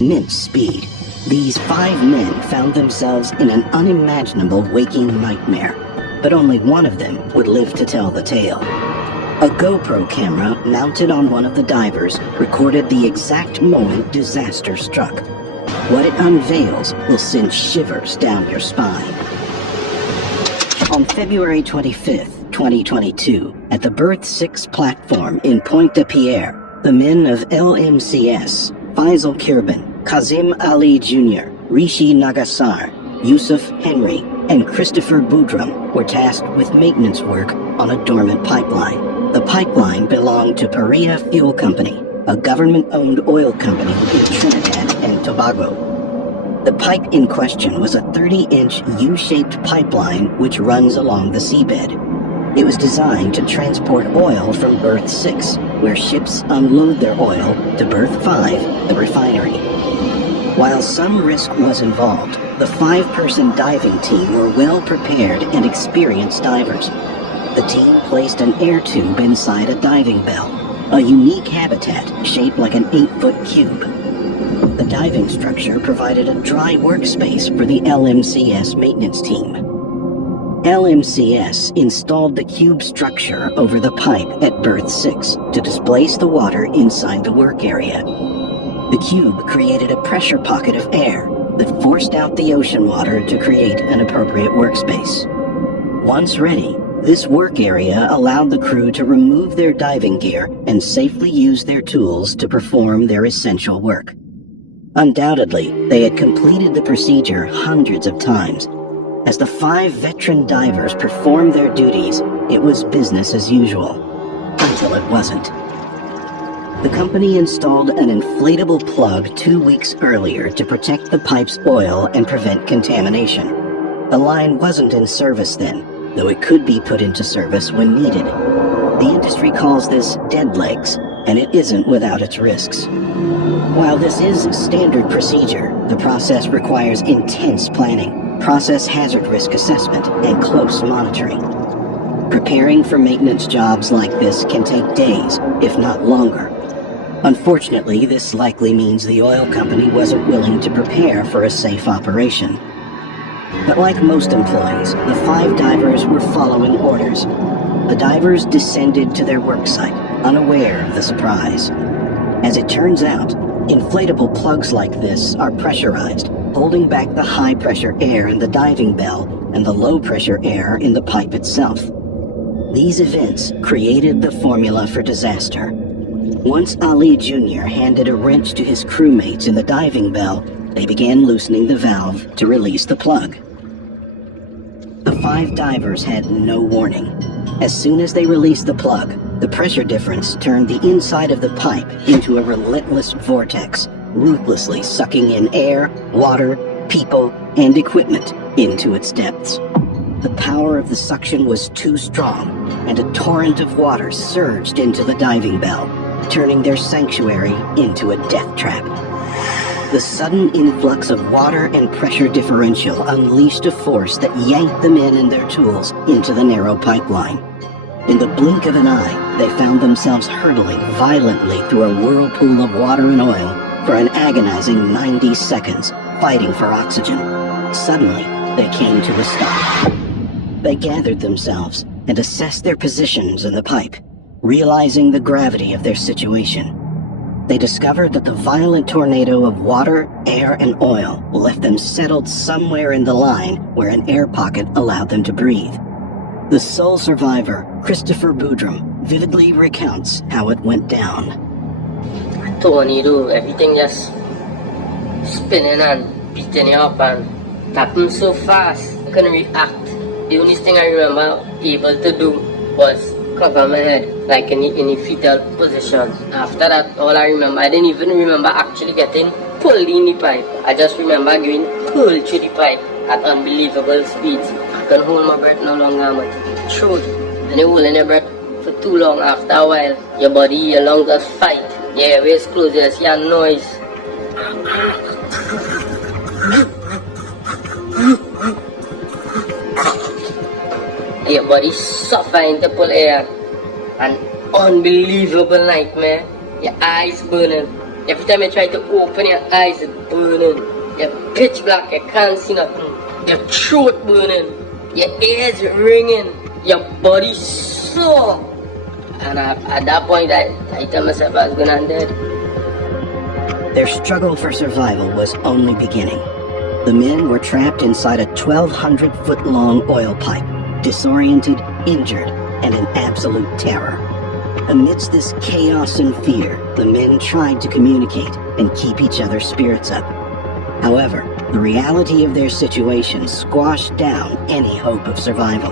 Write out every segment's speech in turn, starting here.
immense speed. These 5 men found themselves in an unimaginable waking nightmare, but only one of them would live to tell the tale. A GoPro camera mounted on one of the divers recorded the exact moment disaster struck. What it unveils will send shivers down your spine. On February 25th, 2022, at the Berth 6 platform in Pointe-à-Pierre, the men of LMCS, Faisal Kirban, Kazim Ali Jr., Rishi Nagasar, Yusuf Henry, and Christopher Boudram were tasked with maintenance work on a dormant pipeline. The pipeline belonged to Paria Fuel Company, a government-owned oil company in Trinidad and Tobago. The pipe in question was a 30-inch U-shaped pipeline which runs along the seabed. It was designed to transport oil from Berth 6, where ships unload their oil, to Berth 5, the refinery. While some risk was involved, the 5-person diving team were well prepared and experienced divers. The team placed an air tube inside a diving bell, a unique habitat shaped like an 8-foot cube. The diving structure provided a dry workspace for the LMCS maintenance team. LMCS installed the cube structure over the pipe at Berth 6 to displace the water inside the work area. The cube created a pressure pocket of air that forced out the ocean water to create an appropriate workspace. Once ready, this work area allowed the crew to remove their diving gear and safely use their tools to perform their essential work. Undoubtedly, they had completed the procedure hundreds of times. As the 5 veteran divers performed their duties, it was business as usual. Until it wasn't. The company installed an inflatable plug 2 weeks earlier to protect the pipe's oil and prevent contamination. The line wasn't in service then, though it could be put into service when needed. The industry calls this dead legs, and it isn't without its risks. While this is standard procedure, the process requires intense planning, process hazard risk assessment, and close monitoring. Preparing for maintenance jobs like this can take days, if not longer. Unfortunately, this likely means the oil company wasn't willing to prepare for a safe operation. But like most employees, the 5 divers were following orders. The divers descended to their work site, unaware of the surprise. As it turns out, inflatable plugs like this are pressurized, holding back the high-pressure air in the diving bell and the low-pressure air in the pipe itself. These events created the formula for disaster. Once Ali Jr. handed a wrench to his crewmates in the diving bell, they began loosening the valve to release the plug. The 5 divers had no warning. As soon as they released the plug, the pressure difference turned the inside of the pipe into a relentless vortex, ruthlessly sucking in air, water, people, and equipment into its depths. The power of the suction was too strong, and a torrent of water surged into the diving bell, turning their sanctuary into a death trap. The sudden influx of water and pressure differential unleashed a force that yanked the men and their tools into the narrow pipeline. In the blink of an eye, they found themselves hurtling violently through a whirlpool of water and oil for an agonizing 90 seconds, fighting for oxygen. Suddenly, they came to a stop. They gathered themselves and assessed their positions in the pipe, realizing the gravity of their situation. They discovered that the violent tornado of water, air, and oil left them settled somewhere in the line where an air pocket allowed them to breathe. The sole survivor, Christopher Boudram, vividly recounts how it went down. Tornado, everything just spinning and beating you up, and it happened so fast, I couldn't react. The only thing I remember able to do was cover my head, like in the fetal position. After that, all I remember, I didn't even remember actually getting pulled in the pipe. I just remember getting pulled through the pipe at unbelievable speeds. I can hold my breath no longer, but throat. And you're holding your breath for too long, after a while, your body, your lungs just fight. Your airways close, you just hear noise. Your body suffering to pull air. An unbelievable nightmare. Your eyes burning. Every time you try to open your eyes, it's burning. You're pitch black, you can't see nothing. Your throat burning. Your ears ringing. Your body sore. And at that point, I tell myself I was gonna dead. Their struggle for survival was only beginning. The men were trapped inside a 1,200-foot-long oil pipe, disoriented, injured, and in absolute terror. Amidst this chaos and fear, the men tried to communicate and keep each other's spirits up. However, the reality of their situation squashed down any hope of survival.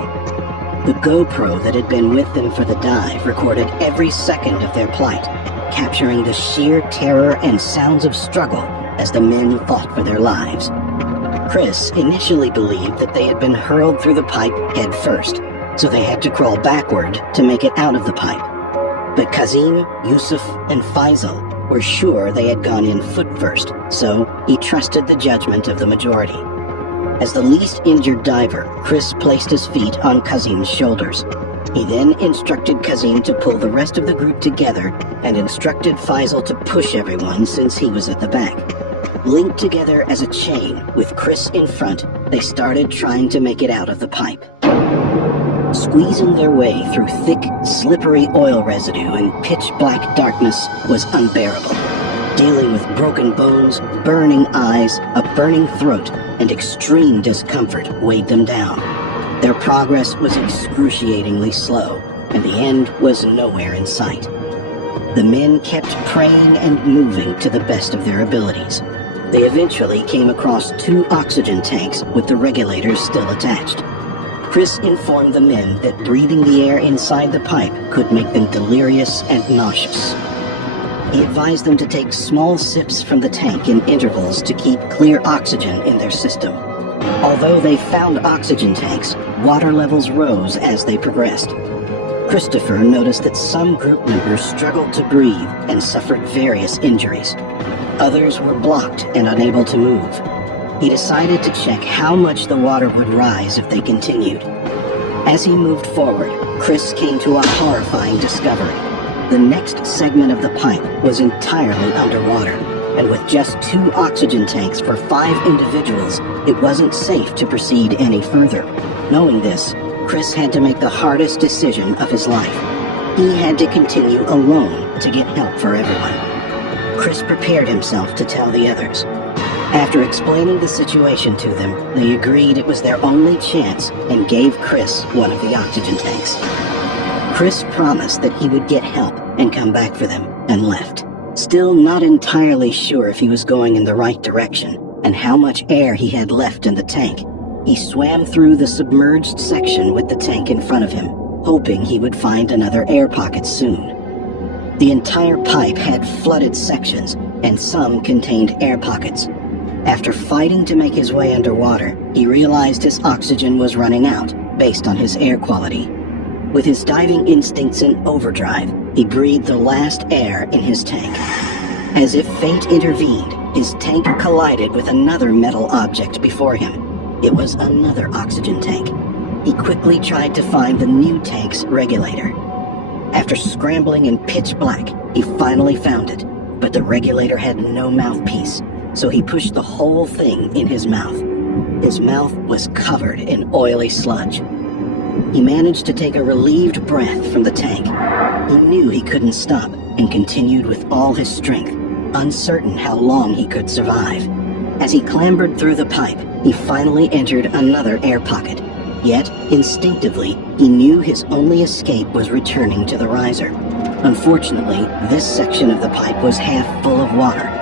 The GoPro that had been with them for the dive recorded every second of their plight, capturing the sheer terror and sounds of struggle as the men fought for their lives. Chris initially believed that they had been hurled through the pipe head first, so they had to crawl backward to make it out of the pipe. But Kazim, Yusuf, and Faisal were sure they had gone in foot first, so he trusted the judgment of the majority. As the least injured diver, Chris placed his feet on Kazim's shoulders. He then instructed Kazim to pull the rest of the group together and instructed Faisal to push everyone since he was at the back. Linked together as a chain, with Chris in front, they started trying to make it out of the pipe. Squeezing their way through thick, slippery oil residue and pitch-black darkness was unbearable. Dealing with broken bones, burning eyes, a burning throat, and extreme discomfort weighed them down. Their progress was excruciatingly slow, and the end was nowhere in sight. The men kept praying and moving to the best of their abilities. They eventually came across 2 oxygen tanks with the regulators still attached. Chris informed the men that breathing the air inside the pipe could make them delirious and nauseous. He advised them to take small sips from the tank in intervals to keep clear oxygen in their system. Although they found oxygen tanks, water levels rose as they progressed. Christopher noticed that some group members struggled to breathe and suffered various injuries. Others were blocked and unable to move. He decided to check how much the water would rise if they continued. As he moved forward, Chris came to a horrifying discovery. The next segment of the pipe was entirely underwater, and with just 2 oxygen tanks for 5 individuals, it wasn't safe to proceed any further. Knowing this, Chris had to make the hardest decision of his life. He had to continue alone to get help for everyone. Chris prepared himself to tell the others. After explaining the situation to them, they agreed it was their only chance and gave Chris one of the oxygen tanks. Chris promised that he would get help and come back for them, and left. Still not entirely sure if he was going in the right direction and how much air he had left in the tank, he swam through the submerged section with the tank in front of him, hoping he would find another air pocket soon. The entire pipe had flooded sections, and some contained air pockets. After fighting to make his way underwater, he realized his oxygen was running out, based on his air quality. With his diving instincts in overdrive, he breathed the last air in his tank. As if fate intervened, his tank collided with another metal object before him. It was another oxygen tank. He quickly tried to find the new tank's regulator. After scrambling in pitch black, he finally found it, but the regulator had no mouthpiece, so he pushed the whole thing in his mouth. His mouth was covered in oily sludge. He managed to take a relieved breath from the tank. He knew he couldn't stop and continued with all his strength, uncertain how long he could survive. As he clambered through the pipe, he finally entered another air pocket. Yet, instinctively, he knew his only escape was returning to the riser. Unfortunately, this section of the pipe was half full of water.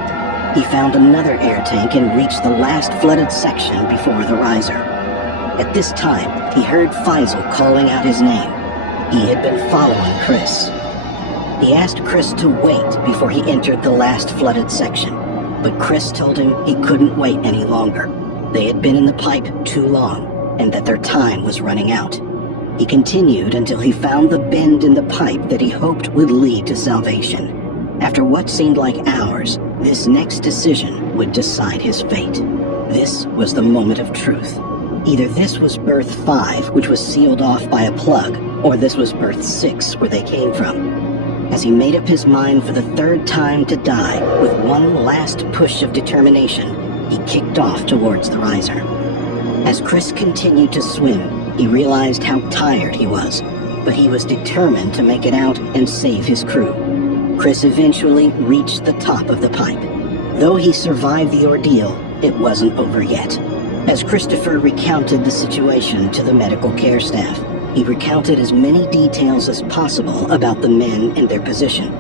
He found another air tank and reached the last flooded section before the riser. At this time, he heard Faisal calling out his name. He had been following Chris. He asked Chris to wait before he entered the last flooded section, but Chris told him he couldn't wait any longer. They had been in the pipe too long, and that their time was running out. He continued until he found the bend in the pipe that he hoped would lead to salvation. After what seemed like hours, this next decision would decide his fate. This was the moment of truth. Either this was Berth 5, which was sealed off by a plug, or this was Berth 6, where they came from. As he made up his mind for the third time to die, with one last push of determination, he kicked off towards the riser. As Chris continued to swim, he realized how tired he was, but he was determined to make it out and save his crew. Chris eventually reached the top of the pipe. Though he survived the ordeal, it wasn't over yet. As Christopher recounted the situation to the medical care staff, he recounted as many details as possible about the men and their position.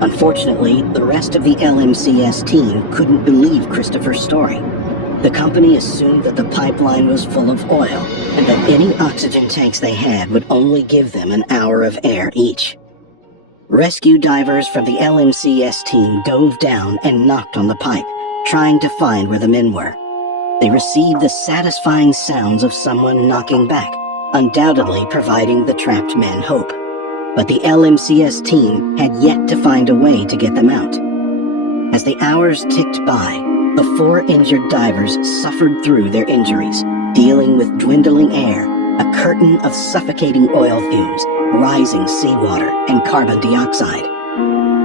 Unfortunately, the rest of the LMCS team couldn't believe Christopher's story. The company assumed that the pipeline was full of oil, and that any oxygen tanks they had would only give them an hour of air each. Rescue divers from the LMCS team dove down and knocked on the pipe, trying to find where the men were. They received the satisfying sounds of someone knocking back, undoubtedly providing the trapped men hope. But the LMCS team had yet to find a way to get them out. As the hours ticked by, the 4 injured divers suffered through their injuries, dealing with dwindling air, a curtain of suffocating oil fumes, rising seawater, and carbon dioxide.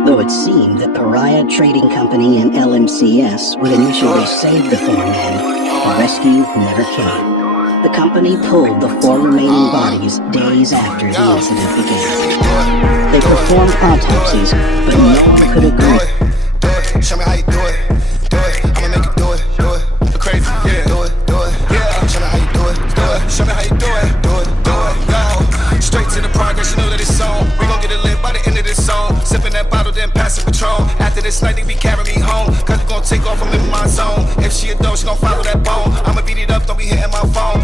Though it seemed that Pariah Trading Company and LMCS would initially save the 4 men, the rescue never came. The company pulled the 4 remaining bodies days after the incident began. They performed autopsies, but no one could agree. Show me how you do it. Do it. I'ma make you do it. Do it. Crazy. Yeah. Do it. Do it. Yeah. Show me how you do it. Do it. Show me how you do it. Do it. Do it. Yo. Straight to the progress. You know that it's on. We gon' get it lit by the end of this song. Sipping that bottle, then passing Patron. After this night, they be carrying me home. Cause we gon' take off, I'm in my zone. If she a dope, she gon' follow that bone. I'ma beat it up, don't be hitting my phone.